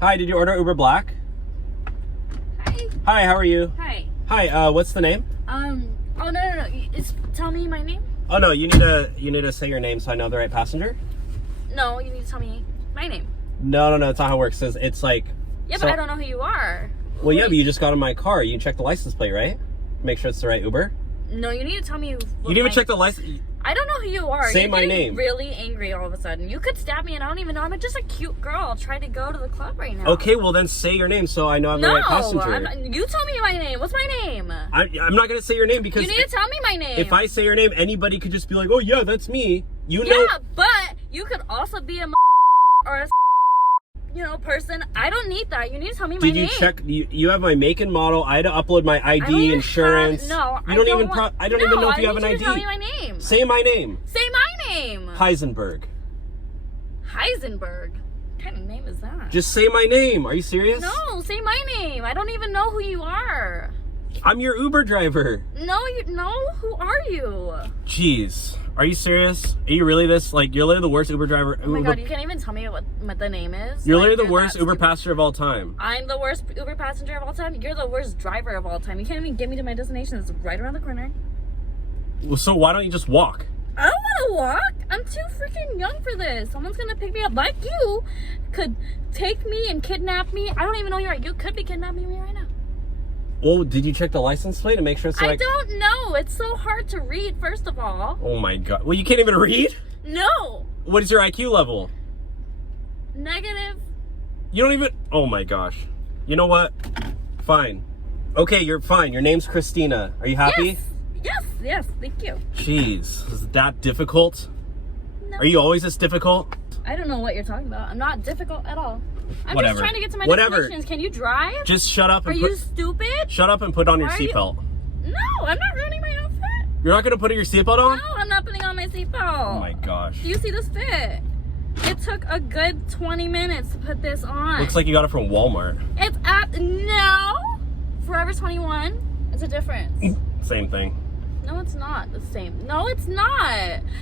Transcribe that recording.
Hi, did you order Uber Black? Hi. Hi, how are you? Hi. Hi, what's the name? Oh no. Tell me my name. Oh no, you need to say your name so I know the right passenger. No, you need to tell me my name. No, that's not how it works. It's like. Yeah, so, but I don't know who you are. Well, yeah, but you just got in my car. You can check the license plate, right? Make sure it's the right Uber. No, you need to tell me. You didn't even check the license. I don't know who you are. Say You're my name. Really angry all of a sudden. You could stab me and I don't even know. I'm just a cute girl trying to go to the club right now. Okay, well then say your name so I know I'm the right passenger. No, you tell me my name. What's my name? I'm not gonna say your name because you need to tell me my name. if I say your name, anybody could just be like, "Oh yeah, that's me." You know. Yeah, but you could also be a or a person. I don't need that. You need to tell me my name. Did you check? You have my make and model. I had to upload my ID, insurance. I don't even know if you have an ID. Tell me my name. Say my name. Say my name. Heisenberg. Heisenberg. What kind of name is that? Just say my name. Are you serious? No, say my name. I don't even know who you are. I'm your Uber driver. No, who are you? Jeez. Are you serious? Are you really this? Like, you're literally the worst Uber driver. Oh my god, you can't even tell me what the name is? You're literally the worst Uber passenger of all time. I'm the worst Uber passenger of all time? You're the worst driver of all time. You can't even get me to my destination. It's right around the corner. Well, so why don't you just walk? I don't want to walk. I'm too freaking young for this. Someone's going to pick me up like you could take me and kidnap me. I don't even know you are. You could be kidnapping me right now. Well, did you check the license plate to make sure it's like... I don't know. It's so hard to read, first of all. Oh my god. Well, you can't even read? No. What is your IQ level? Negative. You don't even... Oh my gosh. You know what? Fine. Okay, you're fine. Your name's Christina. Are you happy? Yes. Thank you. Jeez. Is that difficult? No. Are you always this difficult? I don't know what you're talking about. I'm not difficult at all. I'm Whatever. just trying to get to my destinations. Can you drive? Just shut up and Are you stupid? Shut up and put on your seatbelt. No, I'm not ruining my outfit. You're not going to put your seatbelt on? No, I'm not putting on my seatbelt. Oh my gosh. Do you see this fit? It took a good 20 minutes to put this on. Looks like you got it from Walmart. It's at... No! Forever 21. It's a difference. Same thing. No, it's not the same. No, it's not.